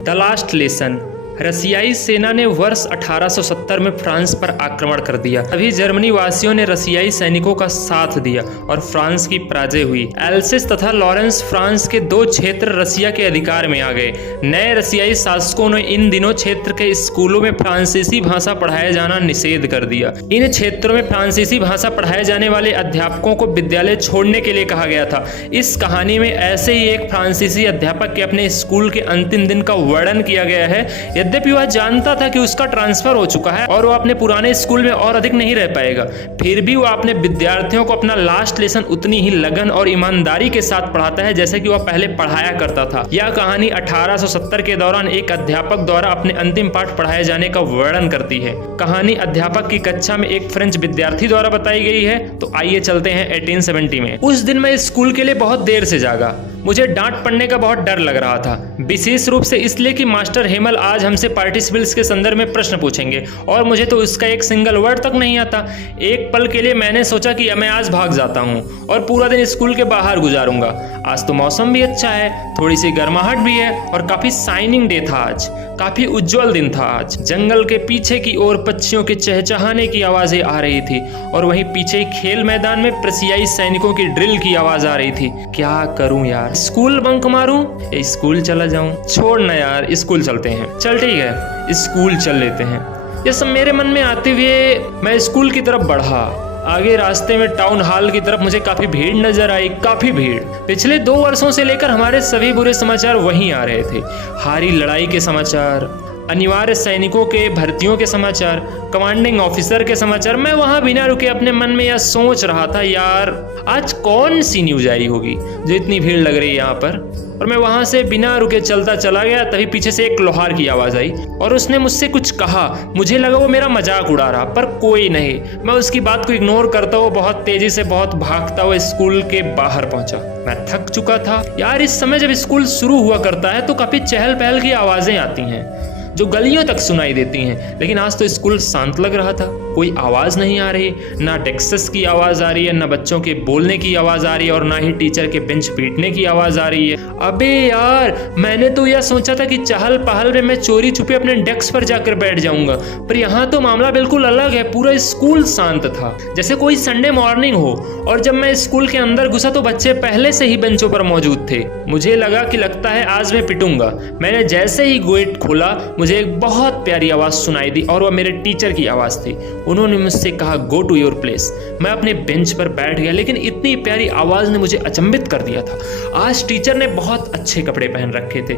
The last lesson. रसियाई सेना ने वर्ष 1870 में फ्रांस पर आक्रमण कर दिया। अभी जर्मनी वासियों ने रसियाई सैनिकों का साथ दिया और फ्रांस की पराजय हुई। एल्सेस तथा लॉरेंस फ्रांस के 2 क्षेत्र रसिया के अधिकार में आ गए। नए रसियाई शासकों ने इन दिनों क्षेत्र के स्कूलों में फ्रांसीसी भाषा पढ़ाया जाना निषेध कर दिया। इन क्षेत्रों में फ्रांसीसी भाषा पढ़ाए जाने वाले अध्यापकों को विद्यालय छोड़ने के लिए कहा गया था। इस कहानी में ऐसे ही एक फ्रांसीसी अध्यापक के अपने स्कूल के अंतिम दिन का वर्णन किया गया है। यद्यपि वह जानता था कि उसका ट्रांसफर हो चुका है और वह अपने पुराने स्कूल में और अधिक नहीं रह पाएगा, फिर भी वह अपने विद्यार्थियों को अपना लास्ट लेसन उतनी ही लगन और ईमानदारी के साथ पढ़ाता है जैसे कि वह पहले पढ़ाया करता था। यह कहानी 1870 के दौरान एक अध्यापक द्वारा अपने अंतिम पाठ पढ़ाए जाने का वर्णन करती है। कहानी अध्यापक की कक्षा में एक फ्रेंच विद्यार्थी द्वारा बताई गई है। तो आइए चलते हैं 1870 में। उस दिन मैं स्कूल के लिए बहुत देर से जागा। मुझे डांट पड़ने का बहुत डर लग रहा था, विशेष रूप से इसलिए कि मास्टर हेमल आज हमसे पार्टिसिपल्स के संदर्भ में प्रश्न पूछेंगे और मुझे तो उसका एक सिंगल वर्ड तक नहीं आता। एक पल के लिए मैंने सोचा कि मैं आज भाग जाता हूँ और पूरा दिन स्कूल के बाहर गुजारूंगा। आज तो मौसम भी अच्छा है, थोड़ी सी गर्माहट भी है और काफी शाइनिंग डे था आज, काफी उज्जवल दिन था आज। जंगल के पीछे की ओर पक्षियों के चहचहाने की आवाजें आ रही थी और वहीं पीछे खेल मैदान में प्रसियाई सैनिकों की ड्रिल की आवाज आ रही थी। क्या करूं यार, स्कूल बंक मारूं या स्कूल चला जाऊं? छोड़ ना यार, स्कूल चलते हैं। चल ठीक है, स्कूल चल लेते हैं। यह सब मेरे मन में आते हुए मैं स्कूल की तरफ बढ़ा। आगे रास्ते में टाउन हॉल की तरफ मुझे काफी भीड़ नजर आई, काफी भीड़। पिछले 2 वर्षों से लेकर हमारे सभी बुरे समाचार वहीं आ रहे थे। हारी लड़ाई के समाचार, अनिवार्य सैनिकों के भर्तियों के समाचार, कमांडिंग ऑफिसर के समाचार। मैं वहां बिना रुके अपने मन में यह सोच रहा था, यार आज कौन सी न्यूज आई होगी जो इतनी भीड़ लग रही है यहाँ पर। और मैं वहां से बिना रुके चलता चला गया। तभी पीछे से एक लोहार की आवाज आई और उसने मुझसे कुछ कहा। मुझे लगा वो मेरा मजाक उड़ा रहा, पर कोई नहीं। मैं उसकी बात को इग्नोर करता हुआ बहुत तेजी से, बहुत भागता हुआ स्कूल के बाहर पहुंचा। मैं थक चुका था यार। इस समय जब स्कूल शुरू हुआ करता है तो काफी चहल पहल की आवाजें आती हैं जो गलियों तक सुनाई देती हैं, लेकिन आज तो स्कूल शांत लग रहा था। कोई आवाज नहीं आ रही, ना डेस्क्स की आवाज आ रही है, ना बच्चों के बोलने की आवाज आ रही है और ना ही टीचर के बेंच पीटने की आवाज आ रही है। अबे यार, मैंने तो यह सोचा था कि चहल पहल में मैं चोरी छुपे अपने डेस्क पर जाकर बैठ जाऊंगा, पर यहाँ तो मामला बिल्कुल अलग है। पूरा स्कूल शांत था, जैसे कोई संडे मॉर्निंग हो। और जब मैं स्कूल के अंदर घुसा तो बच्चे पहले से ही बेंचों पर मौजूद थे। मुझे लगा कि लगता है आज मैं पिटूंगा। मैंने जैसे ही गेट खोला मुझे एक बहुत प्यारी आवाज सुनाई दी और वह मेरे टीचर की आवाज थी। उन्होंने मुझसे कहा, गो टू योर प्लेस। मैं अपने बेंच पर बैठ गया, लेकिन इतनी प्यारी आवाज ने मुझे अचंभित कर दिया था। आज टीचर ने बहुत अच्छे कपड़े पहन रखे थे,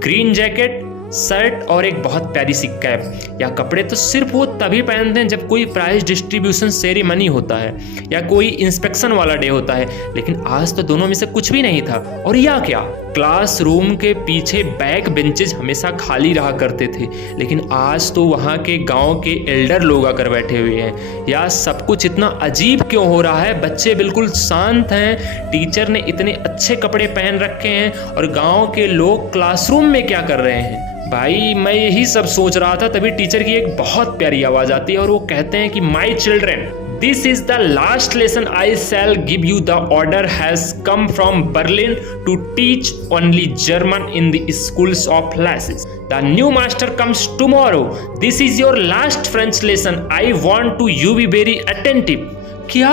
ग्रीन जैकेट, शर्ट और एक बहुत प्यारी सी कैप। या कपड़े तो सिर्फ वो तभी पहनते हैं जब कोई प्राइज डिस्ट्रीब्यूशन सेरेमनी होता है या कोई इंस्पेक्शन वाला डे होता है, लेकिन आज तो दोनों में से कुछ भी नहीं था। और या क्या, क्लासरूम के पीछे बैक बेंचेज हमेशा खाली रहा करते थे, लेकिन आज तो वहाँ के गांव के एल्डर लोग आकर बैठे हुए हैं। यार सब कुछ इतना अजीब क्यों हो रहा है? बच्चे बिल्कुल शांत हैं, टीचर ने इतने अच्छे कपड़े पहन रखे हैं और गांव के लोग क्लासरूम में क्या कर रहे हैं? भाई मैं यही सब सोच रहा था, तभी टीचर की एक बहुत प्यारी आवाज आती है और वो कहते हैं कि my children, this is the last lesson I shall give you. The order has come from Berlin to teach only German in the schools of Alsace. The new master comes tomorrow. This is your last French lesson. I want to you be very attentive. क्या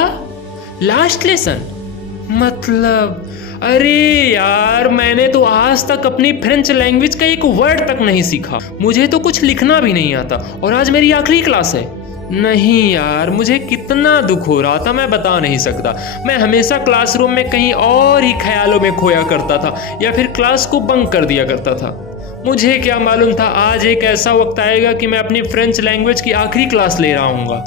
last lesson? मतलब अरे यार, मैंने तो आज तक अपनी French language का एक वर्ड तक नहीं सीखा। मुझे तो कुछ लिखना भी नहीं आता और आज मेरी आखिरी क्लास है। नहीं यार, मुझे कितना दुख हो रहा था मैं बता नहीं सकता। मैं हमेशा क्लासरूम में कहीं और ही ख्यालों में खोया करता था या फिर क्लास को बंक कर दिया करता था। मुझे क्या मालूम था आज एक ऐसा वक्त आएगा कि मैं अपनी फ्रेंच लैंग्वेज की आखिरी क्लास ले रहा हूँगा।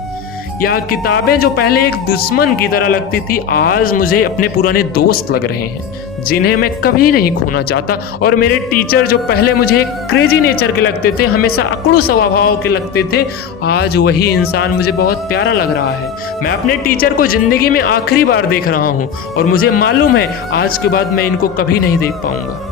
यह किताबें जो पहले एक दुश्मन की तरह लगती थी, आज मुझे अपने पुराने दोस्त लग रहे हैं जिन्हें मैं कभी नहीं खोना चाहता। और मेरे टीचर जो पहले मुझे एक क्रेजी नेचर के लगते थे, हमेशा अकड़ू स्वभाव के लगते थे, आज वही इंसान मुझे बहुत प्यारा लग रहा है। मैं अपने टीचर को जिंदगी में आखिरी बार देख रहा हूँ और मुझे मालूम है आज के बाद मैं इनको कभी नहीं देख पाऊंगा।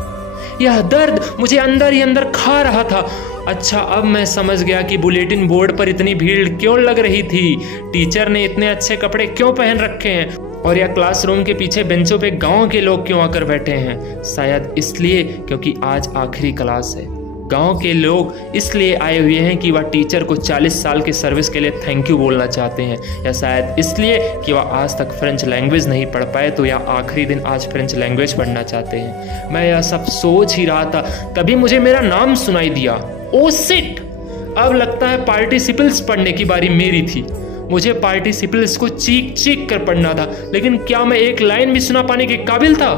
यह दर्द मुझे अंदर ही अंदर खा रहा था। अच्छा, अब मैं समझ गया कि बुलेटिन बोर्ड पर इतनी भीड़ क्यों लग रही थी, टीचर ने इतने अच्छे कपड़े क्यों पहन रखे हैं और यह क्लासरूम के पीछे बेंचों पे गांव के लोग क्यों आकर बैठे हैं। शायद इसलिए क्योंकि आज आखिरी क्लास है। गांव के लोग इसलिए आए हुए हैं कि वह टीचर को 40 साल की सर्विस के लिए थैंक यू बोलना चाहते हैं, या शायद इसलिए कि वह आज तक फ्रेंच लैंग्वेज नहीं पढ़ पाए तो यह आखिरी दिन आज फ्रेंच लैंग्वेज पढ़ना चाहते हैं। मैं यह सब सोच ही रहा था, तभी मुझे मेरा नाम सुनाई दिया। Oh shit! अब लगता है पार्टिसिपल्स पढ़ने की बारी मेरी थी। मुझे पार्टिसिपल्स को चीख चीख कर पढ़ना था, लेकिन क्या मैं एक लाइन भी सुना पाने के काबिल था?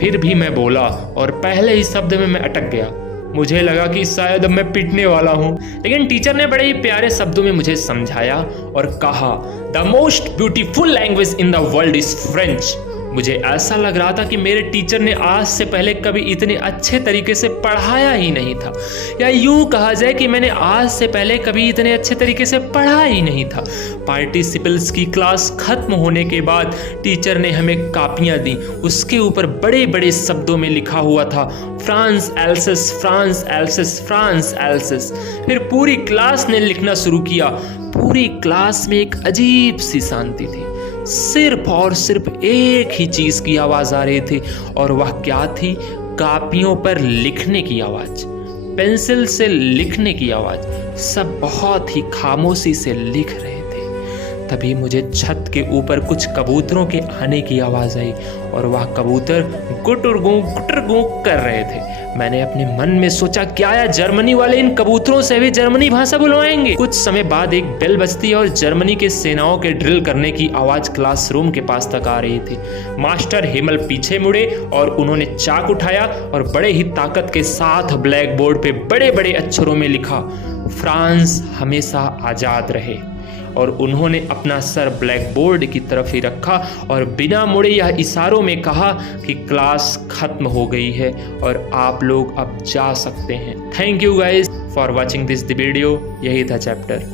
फिर भी मैं बोला और पहले ही शब्द में मैं अटक गया। मुझे लगा कि शायद अब मैं पिटने वाला हूँ, लेकिन टीचर ने बड़े ही प्यारे शब्दों में मुझे समझाया और कहा, the most beautiful language in the world is French. मुझे ऐसा लग रहा था कि मेरे टीचर ने आज से पहले कभी इतने अच्छे तरीके से पढ़ाया ही नहीं था, या यूं कहा जाए कि मैंने आज से पहले कभी इतने अच्छे तरीके से पढ़ा ही नहीं था। पार्टिसिपल्स की क्लास खत्म होने के बाद टीचर ने हमें कापियां दी, उसके ऊपर बड़े बड़े शब्दों में लिखा हुआ था France else's, France else's, France else's. फिर पूरी क्लास ने लिखना शुरू किया। पूरी क्लास में एक अजीब सी शांति थी। सिर्फ और सिर्फ एक ही चीज की आवाज आ रही थी, और वह क्या थी? कापियों पर लिखने की आवाज, पेंसिल से लिखने की आवाज। सब बहुत ही खामोशी से लिख रहे थे। तभी मुझे छत के ऊपर कुछ कबूतरों के आने की आवाज आई, और वह कबूतर गुटुरगू कर रहे थे। मैंने अपने मन में सोचा, क्या यह जर्मनी वाले इन कबूतरों से भी जर्मनी भाषा बुलवाएंगे? कुछ समय बाद एक बेल बजती है और जर्मनी के सेनाओं के ड्रिल करने की आवाज क्लासरूम के पास तक आ रही थी। मास्टर हिमल पीछे मुड़े और उन्होंने चाक उठाया और बड़े ही ताकत के साथ ब्लैक बोर्ड पे बड़े बड़े अक्षरों में लिखा, फ्रांस हमेशा आजाद रहे। और उन्होंने अपना सर ब्लैक बोर्ड की तरफ ही रखा और बिना मुड़े यह इशारों में कहा कि क्लास खत्म हो गई है और आप लोग अब जा सकते हैं। Thank you guys for watching this video. यही था चैप्टर।